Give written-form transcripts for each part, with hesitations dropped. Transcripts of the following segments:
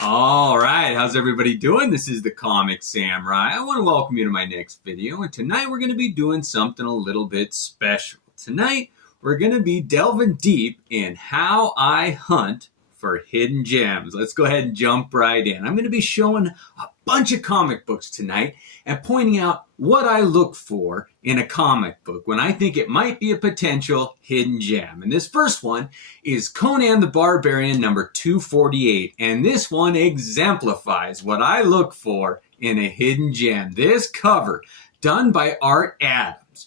All right, how's everybody doing? This is the Comic Samurai. I want to welcome you to my next video, and tonight we're going to be doing something a little bit special. Tonight, we're going to be delving deep in how I hunt for hidden gems. Let's go ahead and jump right in. I'm going to be showing a bunch of comic books tonight and pointing out what I look for in a comic book when I think it might be a potential hidden gem. And this first one is Conan the Barbarian number 248. And this one exemplifies what I look for in a hidden gem. This cover, done by Art Adams.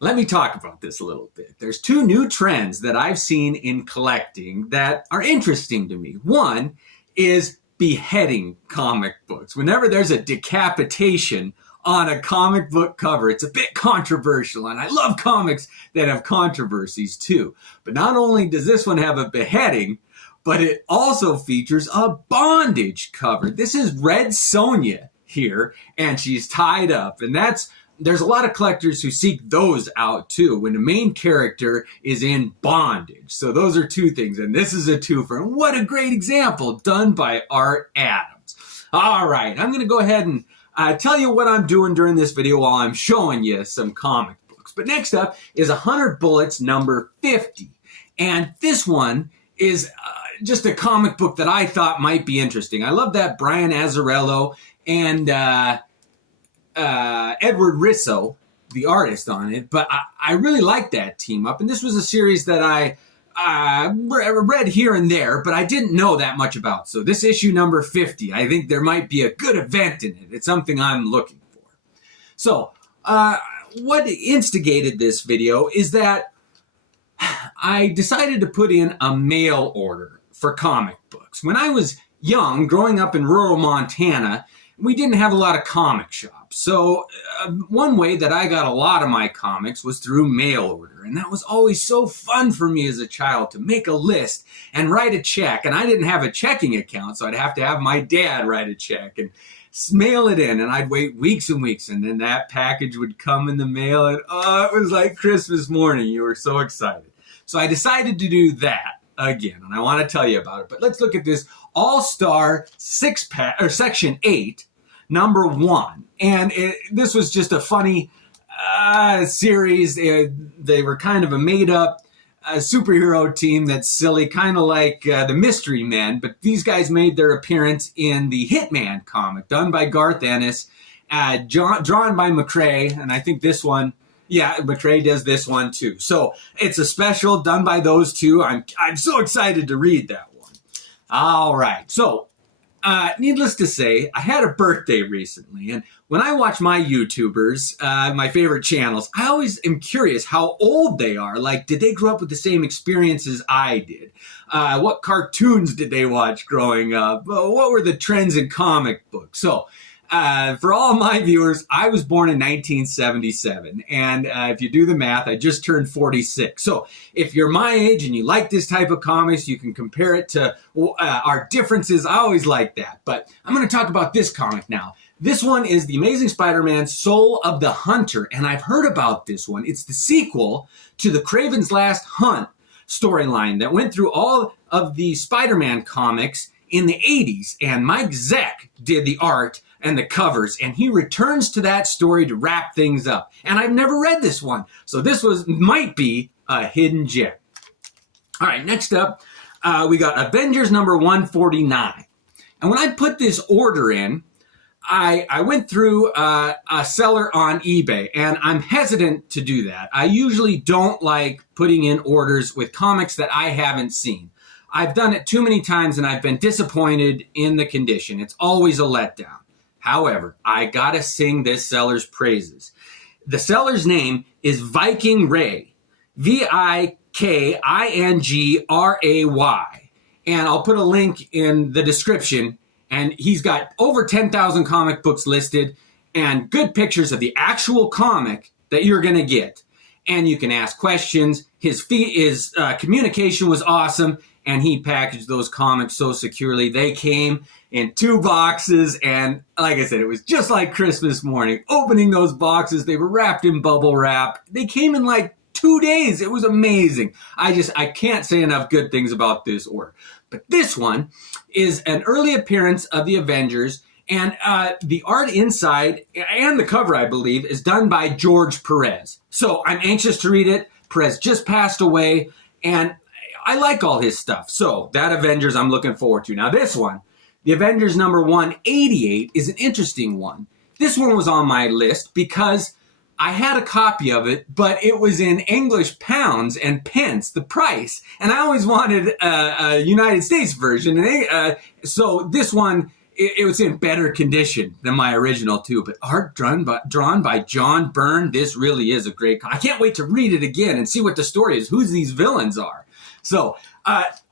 Let me talk about this a little bit. There's two new trends that I've seen in collecting that are interesting to me. One is beheading comic books. Whenever there's a decapitation on a comic book cover, it's a bit controversial, and I love comics that have controversies too. But not only does this one have a beheading, but it also features a bondage cover. This is Red Sonja here, and she's tied up, and there's a lot of collectors who seek those out too, when the main character is in bondage. So those are two things, and this is a twofer. And what a great example, done by Art Adams. All right, I'm going to go ahead and tell you what I'm doing during this video while I'm showing you some comic books. But next up is 100 Bullets number 50. And this one is just a comic book that I thought might be interesting. I love that Brian Azzarello and Edward Risso, the artist on it, but I really like that team up. And this was a series that I read here and there, but I didn't know that much about. So this issue number 50, I think there might be a good event in it. It's something I'm looking for. So what instigated this video is that I decided to put in a mail order for comic books. When I was young, growing up in rural Montana, we didn't have a lot of comic shops. So one way that I got a lot of my comics was through mail order. And that was always so fun for me as a child to make a list and write a check. And I didn't have a checking account, so I'd have to have my dad write a check and mail it in. And I'd wait weeks and weeks. And then that package would come in the mail. And it was like Christmas morning. You were so excited. So I decided to do that again. And I want to tell you about it. But let's look at this All-Star six-pack, or Section 8, number 1. And this was just a funny series. They were kind of a made-up superhero team that's silly, kind of like the Mystery Men. But these guys made their appearance in the Hitman comic, done by Garth Ennis, drawn by McCray. And I think this one, yeah, McCray does this one too. So it's a special done by those two. I'm so excited to read that one. All right. So needless to say, I had a birthday recently, and when I watch my YouTubers, my favorite channels, I always am curious how old they are. Like, did they grow up with the same experiences I did? What cartoons did they watch growing up? What were the trends in comic books? So, for all my viewers, I was born in 1977, and if you do the math, I just turned 46. So if you're my age and you like this type of comics, you can compare it to our differences. I always like that. But I'm going to talk about this comic now. This one is The Amazing Spider-Man Soul of the Hunter, and I've heard about this one. It's the sequel to the Kraven's Last Hunt storyline that went through all of the Spider-Man comics in the 80s, and Mike Zeck did the art and the covers, and he returns to that story to wrap things up. And I've never read this one, so this might be a hidden gem. All right, next up, we got Avengers number 149. And when I put this order in, I went through a seller on eBay, and I'm hesitant to do that. I usually don't like putting in orders with comics that I haven't seen. I've done it too many times, and I've been disappointed in the condition. It's always a letdown. However, I gotta sing this seller's praises. The seller's name is vikingray, Vikingray, and I'll put a link in the description. And he's got over 10,000 comic books listed and good pictures of the actual comic that you're gonna get. And you can ask questions. His communication was awesome, and he packaged those comics so securely. They came in 2 boxes, and like I said, it was just like Christmas morning. Opening those boxes, they were wrapped in bubble wrap. They came in like 2 2 days. It was amazing. I can't say enough good things about this order. But this one is an early appearance of the Avengers, and the art inside and the cover, I believe, is done by George Perez. So I'm anxious to read it. Perez just passed away, and I like all his stuff. So that Avengers I'm looking forward to. Now this one, the Avengers number 188, is an interesting one. This one was on my list because I had a copy of it, but it was in English pounds and pence, the price. And I always wanted a United States version. So this one, it was in better condition than my original too. But art drawn by John Byrne, this really is a great. I can't wait to read it again and see what the story is, who these villains are. So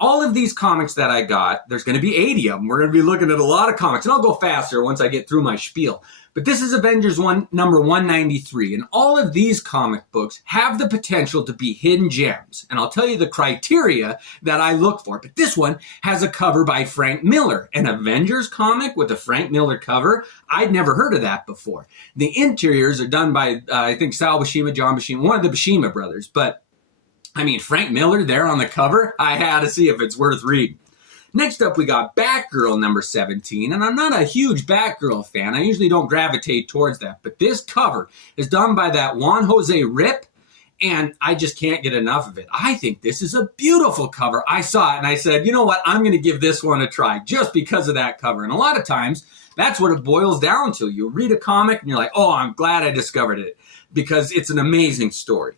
all of these comics that I got, there's going to be 80 of them. We're going to be looking at a lot of comics, and I'll go faster once I get through my spiel. But this is Avengers number 193, and all of these comic books have the potential to be hidden gems. And I'll tell you the criteria that I look for. But this one has a cover by Frank Miller, an Avengers comic with a Frank Miller cover. I'd never heard of that before. The interiors are done by, I think, Sal Buscema, John Buscema, one of the Buscema brothers. But, I mean, Frank Miller there on the cover, I had to see if it's worth reading. Next up, we got Batgirl number 17, and I'm not a huge Batgirl fan. I usually don't gravitate towards that, but this cover is done by that Juan Jose Rip, and I just can't get enough of it. I think this is a beautiful cover. I saw it, and I said, you know what, I'm going to give this one a try just because of that cover. And a lot of times, that's what it boils down to. You read a comic, and you're like, oh, I'm glad I discovered it, because it's an amazing story.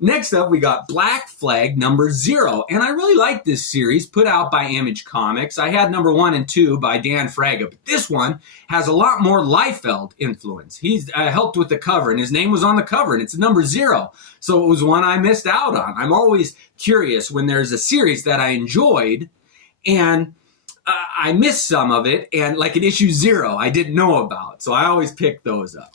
Next up, we got Black Flag number 0. And I really like this series put out by Image Comics. I had number 1 and 2 by Dan Fraga, but this one has a lot more Liefeld influence. He's helped with the cover, and his name was on the cover, and it's number 0. So it was one I missed out on. I'm always curious when there's a series that I enjoyed, and I missed some of it, and like an issue 0 I didn't know about. So I always pick those up.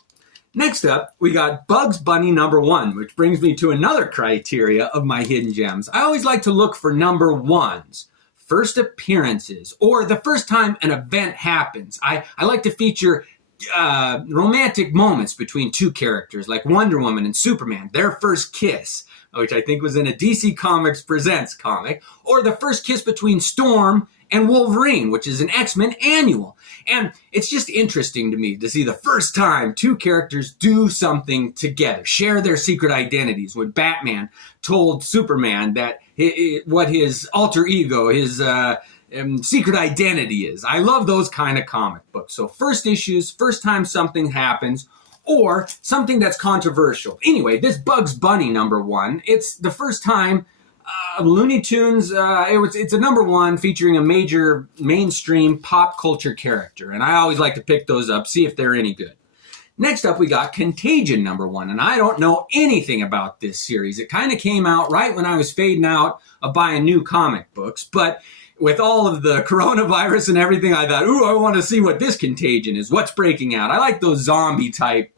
Next up, we got Bugs Bunny number 1, which brings me to another criteria of my hidden gems. I always like to look for number 1s, first appearances, or the first time an event happens. I like to feature romantic moments between two characters, like Wonder Woman and Superman, their first kiss, which I think was in a DC Comics Presents comic, or the first kiss between Storm and Wolverine, which is an X-Men annual. And it's just interesting to me to see the first time two characters do something together, share their secret identities. When Batman told Superman that what his alter ego, his secret identity is. I love those kind of comic books. So first issues, first time something happens, or something that's controversial. Anyway, this Bugs Bunny number 1, it's the first time Looney Tunes, it's a number 1 featuring a major mainstream pop culture character. And I always like to pick those up, see if they're any good. Next up, we got Contagion number 1. And I don't know anything about this series. It kind of came out right when I was fading out of buying new comic books. But with all of the coronavirus and everything, I thought, ooh, I want to see what this Contagion is. What's breaking out? I like those zombie type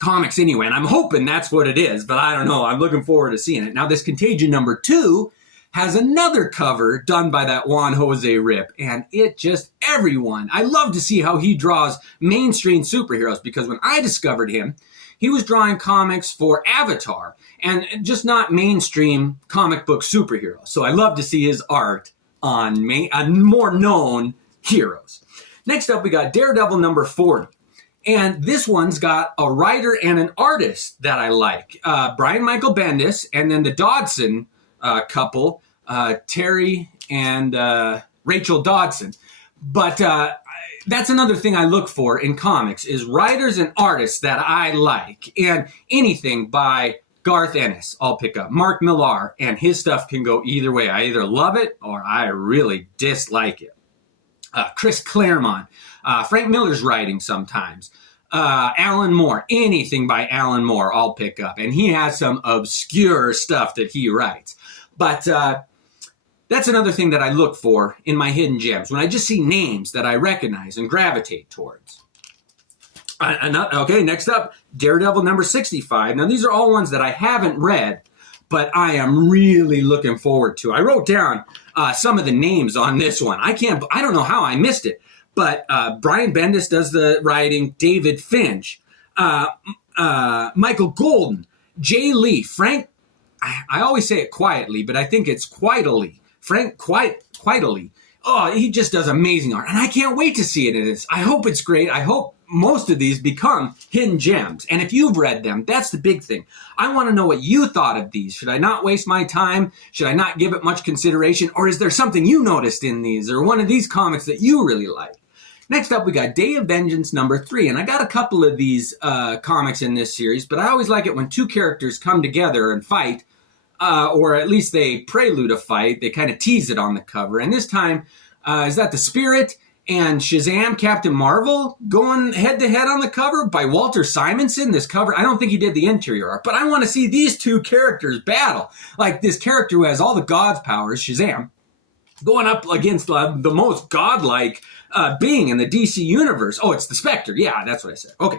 comics anyway, and I'm hoping that's what it is, but I don't know. I'm looking forward to seeing it. Now, this Contagion number 2 has another cover done by that Juan Jose Rip, and it just, everyone, I love to see how he draws mainstream superheroes, because when I discovered him, he was drawing comics for Avatar, and just not mainstream comic book superheroes. So I love to see his art on more known heroes. Next up, we got Daredevil number 40. And this one's got a writer and an artist that I like. Brian Michael Bendis, and then the Dodson couple, Terry and Rachel Dodson. But that's another thing I look for in comics, is writers and artists that I like. And anything by Garth Ennis, I'll pick up. Mark Millar, and his stuff can go either way. I either love it or I really dislike it. Chris Claremont, Frank Miller's writing sometimes. Alan Moore, anything by Alan Moore, I'll pick up. And he has some obscure stuff that he writes. But that's another thing that I look for in my hidden gems, when I just see names that I recognize and gravitate towards. Okay, next up, Daredevil number 65. Now, these are all ones that I haven't read, but I am really looking forward to. I wrote down some of the names on this one. I don't know how I missed it, but Brian Bendis does the writing, David Finch, Michael Golden, Jay Lee, Frank, I always say it quietly, but I think it's Quietly. Frank Quietly. Oh, he just does amazing art, and I can't wait to see it in this. I hope it's great. I hope most of these become hidden gems, and if you've read them, that's the big thing. I want to know what you thought of these. Should I not waste my time? Should I not give it much consideration? Or is there something you noticed in these, or one of these comics that you really like? Next up, we got Day of Vengeance #3, and I got a couple of these comics in this series, but I always like it when two characters come together and fight, or at least they prelude a fight. They kind of tease it on the cover. And this time, is that the Spirit and Shazam, Captain Marvel, going head-to-head on the cover by Walter Simonson. This cover, I don't think he did the interior art, but I want to see these two characters battle. Like this character who has all the God's powers, Shazam, going up against the most godlike being in the DC universe. Oh, it's the Spectre. Yeah, that's what I said. Okay.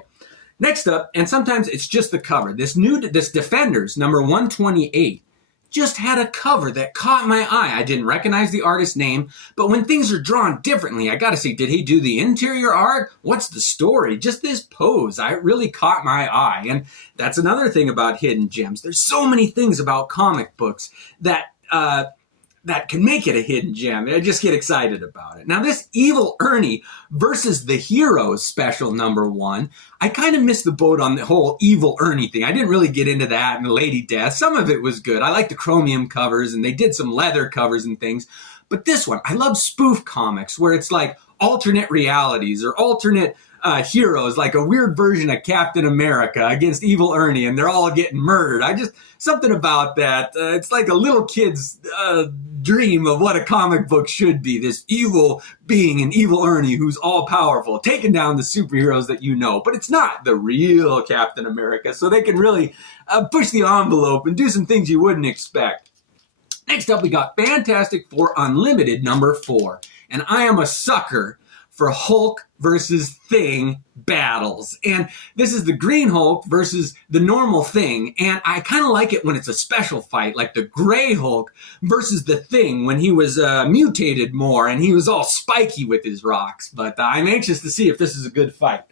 Next up, and sometimes it's just the cover. This Defenders, #128, just had a cover that caught my eye. I didn't recognize the artist's name, but when things are drawn differently, I gotta see, did he do the interior art? What's the story? Just this pose, I really caught my eye. And that's another thing about hidden gems. There's so many things about comic books that can make it a hidden gem. I just get excited about it. Now, this Evil Ernie versus the Heroes special #1, I kind of missed the boat on the whole Evil Ernie thing. I didn't really get into that and the Lady Death. Some of it was good. I like the chromium covers, and they did some leather covers and things. But this one, I love spoof comics where it's like alternate realities or alternate heroes, like a weird version of Captain America against Evil Ernie, and they're all getting murdered. Something about that. It's like a little kid's dream of what a comic book should be. This evil being, an Evil Ernie who's all powerful, taking down the superheroes that you know. But it's not the real Captain America, so they can really push the envelope and do some things you wouldn't expect. Next up, we got Fantastic Four Unlimited #4. And I am a sucker for Hulk versus Thing battles. And this is the Green Hulk versus the normal Thing. And I kind of like it when it's a special fight, like the Gray Hulk versus the Thing when he was mutated more and he was all spiky with his rocks. But I'm anxious to see if this is a good fight.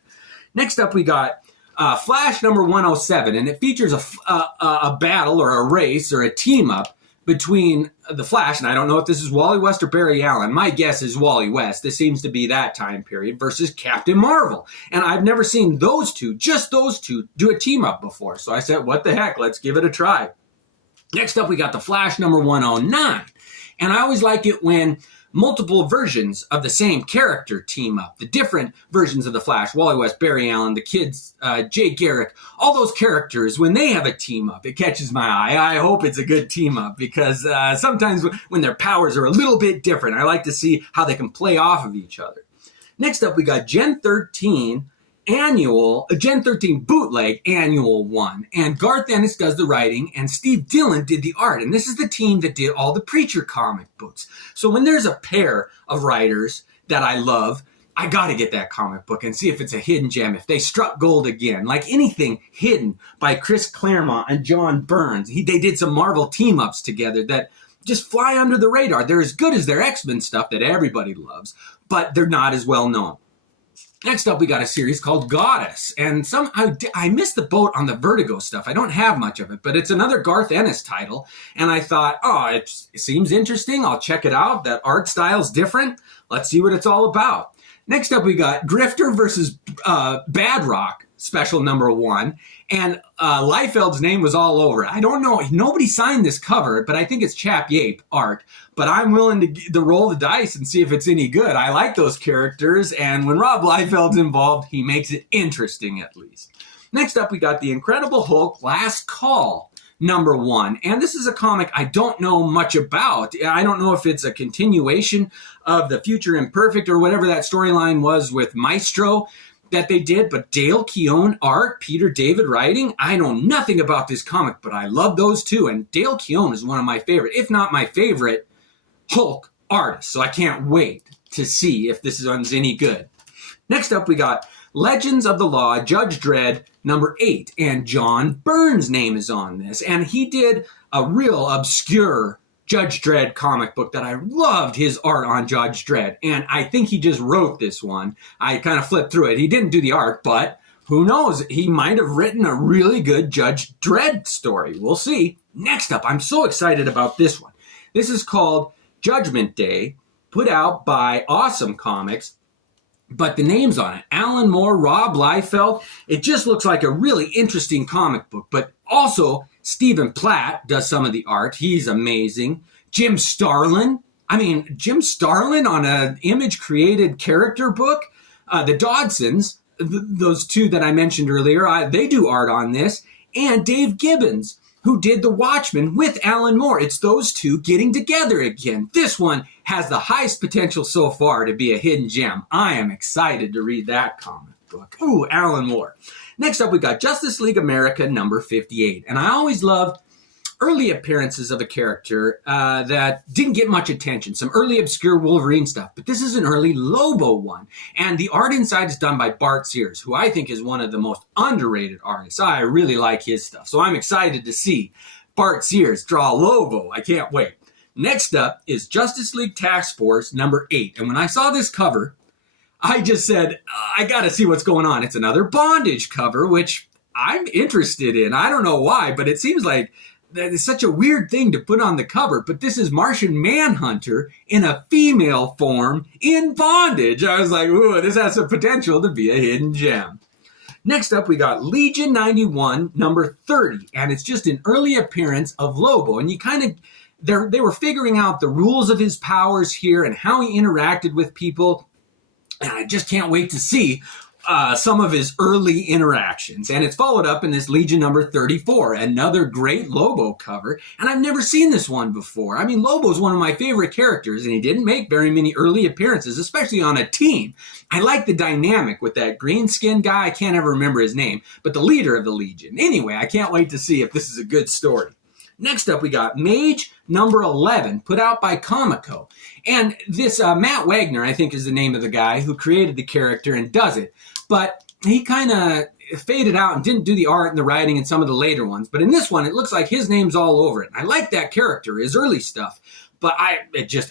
Next up, we got Flash #107, and it features a battle or a race or a team-up between the Flash, and I don't know if this is Wally West or Barry Allen. My guess is Wally West. This seems to be that time period, versus Captain Marvel. And I've never seen those two, just those two, do a team-up before. So I said, what the heck, let's give it a try. Next up, we got the Flash #109. And I always like it when multiple versions of the same character team up. The different versions of the Flash, Wally West, Barry Allen, the kids, Jay Garrick, all those characters, when they have a team up, it catches my eye. I hope it's a good team up because sometimes when their powers are a little bit different, I like to see how they can play off of each other. Next up, we got Gen 13 bootleg annual 1, and Garth Ennis does the writing and Steve Dillon did the art, and this is the team that did all the Preacher comic books. So when there's a pair of writers that I love, I gotta get that comic book and see if it's a hidden gem, if they struck gold again. Like anything hidden by Chris Claremont and John Burns, they did some Marvel team-ups together that just fly under the radar. They're as good as their X-Men stuff that everybody loves, but they're not as well known. Next up, we got a series called Goddess, and I missed the boat on the Vertigo stuff. I don't have much of it, but it's another Garth Ennis title, and I thought, it seems interesting. I'll check it out. That art style's different. Let's see what it's all about. Next up, we got Grifter versus Bad Rock, special #1, and Liefeld's name was all over it. I don't know. Nobody signed this cover, but I think it's Chap Yape art. But I'm willing to roll the dice and see if it's any good. I like those characters, and when Rob Liefeld's involved, he makes it interesting at least. Next up, we got The Incredible Hulk Last Call #1. And this is a comic I don't know much about. I don't know if it's a continuation of The Future Imperfect or whatever that storyline was with Maestro that they did, but Dale Keown art, Peter David writing. I know nothing about this comic, but I love those two, and Dale Keown is one of my favorite, if not my favorite, Hulk artists. So I can't wait to see if this one's any good. Next up, we got Legends of the Law, Judge Dredd #8, and John Byrne's name is on this, and he did a real obscure Judge Dredd comic book that I loved his art on Judge Dredd, and I think he just wrote this one. I kind of flipped through it. He didn't do the art, but Who knows? He might have written a really good Judge Dredd story. We'll see. Next up, I'm so excited about this one. This is called Judgment Day, put out by Awesome Comics. But the names on it, Alan Moore, Rob Liefeld, it just looks like a really interesting comic book. But also, Stephen Platt does some of the art. He's amazing. Jim Starlin. Jim Starlin on an Image-created character book. The Dodsons, those two that I mentioned earlier, they do art on this. And Dave Gibbons, who did The Watchmen with Alan Moore. It's those two getting together again. This one has the highest potential so far to be a hidden gem. I am excited to read that comic book. Ooh, Alan Moore. Next up, we got Justice League America number 58. And I always loved early appearances of a character that didn't get much attention. Some early obscure Wolverine stuff. But this is an early Lobo one. And the art inside is done by Bart Sears, who I think is one of the most underrated artists. I really like his stuff. So I'm excited to see Bart Sears draw Lobo. I can't wait. Next up is Justice League Task Force number 8. And when I saw this cover, I just said, I got to see what's going on. It's another bondage cover, which I'm interested in. I don't know why, but it seems like that is such a weird thing to put on the cover. But this is Martian Manhunter in a female form in bondage. I was like, ooh, this has the potential to be a hidden gem. Next up, we got Legion 91 number 30. And it's just an early appearance of Lobo. And you kind of... They were figuring out the rules of his powers here and how he interacted with people. And I just can't wait to see some of his early interactions. And it's followed up in this Legion number 34, another great Lobo cover. And I've never seen this one before. Lobo's one of my favorite characters, and he didn't make very many early appearances, especially on a team. I like the dynamic with that green-skinned guy. I can't ever remember his name, but the leader of the Legion. Anyway, I can't wait to see if this is a good story. Next up, we got Mage number 11, put out by Comico. And this Matt Wagner, I think, is the name of the guy who created the character and does it. But he kind of faded out and didn't do the art and the writing in some of the later ones. But in this one, it looks like his name's all over it. I like that character, his early stuff. But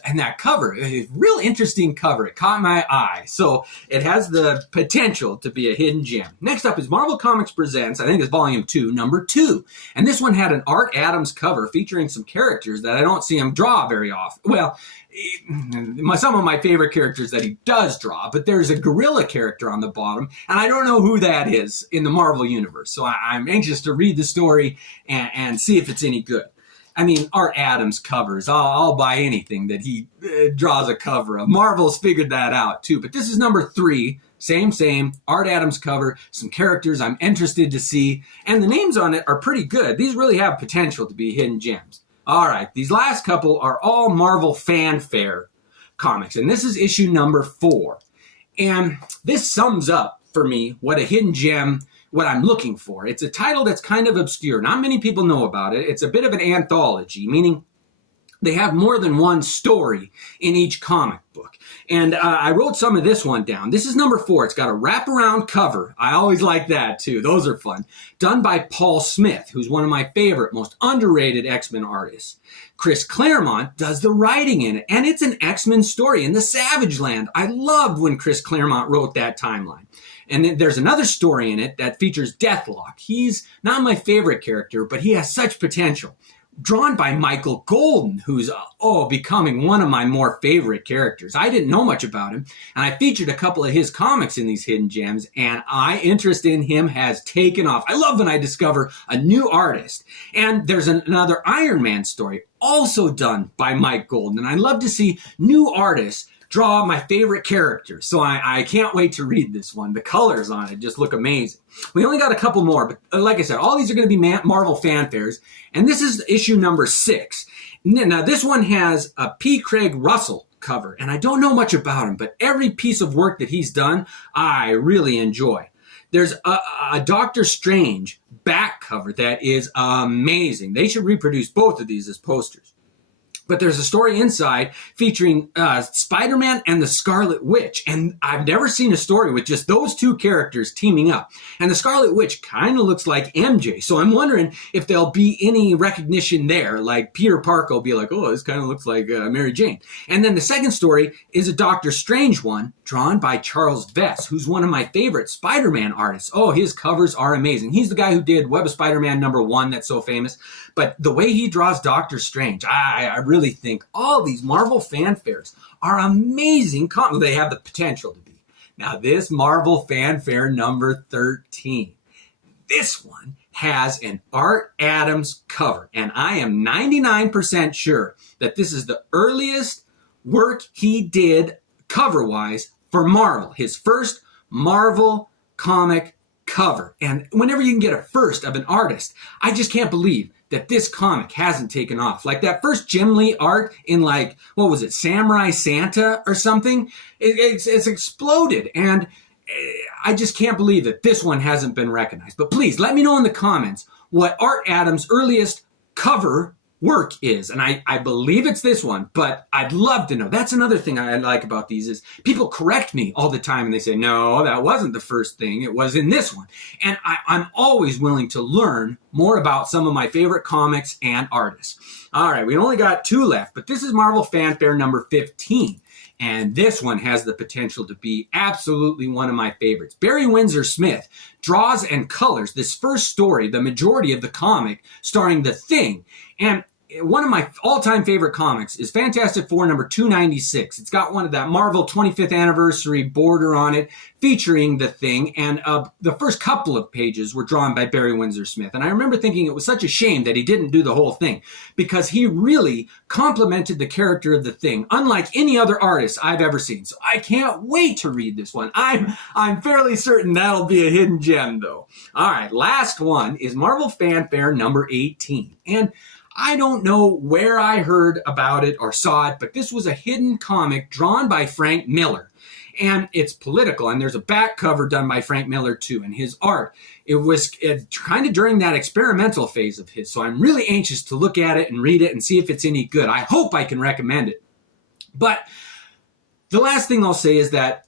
and that cover, a real interesting cover. It caught my eye. So it has the potential to be a hidden gem. Next up is Marvel Comics Presents, I think it's volume 2, number 2. And this one had an Art Adams cover featuring some characters that I don't see him draw very often. Well, some of my favorite characters that he does draw, but there's a gorilla character on the bottom, and I don't know who that is in the Marvel Universe. So I'm anxious to read the story and see if it's any good. Art Adams covers. I'll buy anything that he draws a cover of. Marvel's figured that out, too. But this is number 3. Same. Art Adams cover. Some characters I'm interested to see. And the names on it are pretty good. These really have potential to be hidden gems. All right. These last couple are all Marvel Fanfare comics. And this is issue number 4. And this sums up, for me, what a hidden gem, what I'm looking for. It's a title that's kind of obscure. Not many people know about it. It's a bit of an anthology, meaning they have more than one story in each comic book. And I wrote some of this one down. This is number 4. It's got a wraparound cover. I always like that, too. Those are fun. Done by Paul Smith, who's one of my favorite, most underrated X-Men artists. Chris Claremont does the writing in it. And it's an X-Men story in the Savage Land. I loved when Chris Claremont wrote that timeline. And then there's another story in it that features Deathlock. He's not my favorite character, but he has such potential. Drawn by Michael Golden, who's becoming one of my more favorite characters. I didn't know much about him, and I featured a couple of his comics in these hidden gems, and interest in him has taken off. I love when I discover a new artist. And there's another Iron Man story, also done by Mike Golden, and I love to see new artists draw my favorite characters. So I can't wait to read this one. The colors on it just look amazing. We only got a couple more, but like I said, all these are going to be Marvel Fanfares. And this is issue number 6. Now, this one has a P. Craig Russell cover. And I don't know much about him, but every piece of work that he's done, I really enjoy. There's a Doctor Strange back cover that is amazing. They should reproduce both of these as posters. But there's a story inside featuring Spider-Man and the Scarlet Witch. And I've never seen a story with just those two characters teaming up. And the Scarlet Witch kind of looks like MJ. So I'm wondering if there'll be any recognition there. Like Peter Parker will be like, oh, this kind of looks like Mary Jane. And then the second story is a Doctor Strange one drawn by Charles Vess, who's one of my favorite Spider-Man artists. Oh, his covers are amazing. He's the guy who did Web of Spider-Man #1 that's so famous. But the way he draws Doctor Strange, I really think all these Marvel fanfares are amazing. They have the potential to be. Now, this Marvel fanfare number 13, this one has an Art Adams cover. And I am 99% sure that this is the earliest work he did cover-wise for Marvel. His first Marvel comic cover. And whenever you can get a first of an artist, I just can't believe that this comic hasn't taken off. Like that first Jim Lee art in like, what was it, Samurai Santa or something? It's exploded. And I just can't believe that this one hasn't been recognized. But please let me know in the comments what Art Adams' earliest cover work is. And I believe it's this one, but I'd love to know. That's another thing I like about these is people correct me all the time and they say, no, that wasn't the first thing. It was in this one. And I'm always willing to learn more about some of my favorite comics and artists. All right, we only got 2 left, but this is Marvel Fanfare number 15. And this one has the potential to be absolutely one of my favorites. Barry Windsor Smith draws and colors this first story, the majority of the comic, starring The Thing. And one of my all-time favorite comics is Fantastic Four number 296. It's got one of that Marvel 25th anniversary border on it featuring The Thing. And the first couple of pages were drawn by Barry Windsor Smith. And I remember thinking it was such a shame that he didn't do the whole thing because he really complemented the character of The Thing, unlike any other artist I've ever seen. So I can't wait to read this one. I'm fairly certain that'll be a hidden gem, though. All right, last one is Marvel Fanfare number 18. And I don't know where I heard about it or saw it, but this was a hidden comic drawn by Frank Miller. And it's political, and there's a back cover done by Frank Miller, too. And his art, it was kind of during that experimental phase of his. So I'm really anxious to look at it and read it and see if it's any good. I hope I can recommend it. But the last thing I'll say is that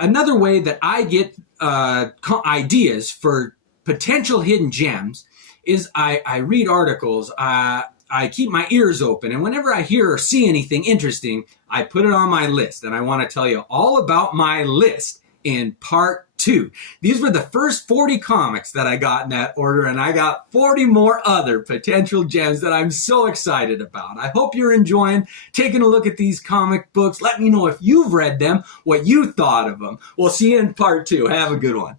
another way that I get ideas for potential hidden gems is I read articles, I keep my ears open, and whenever I hear or see anything interesting, I put it on my list, and I want to tell you all about my list in part 2. These were the first 40 comics that I got in that order, and I got 40 more other potential gems that I'm so excited about. I hope you're enjoying taking a look at these comic books. Let me know if you've read them, what you thought of them. We'll see you in part 2. Have a good one.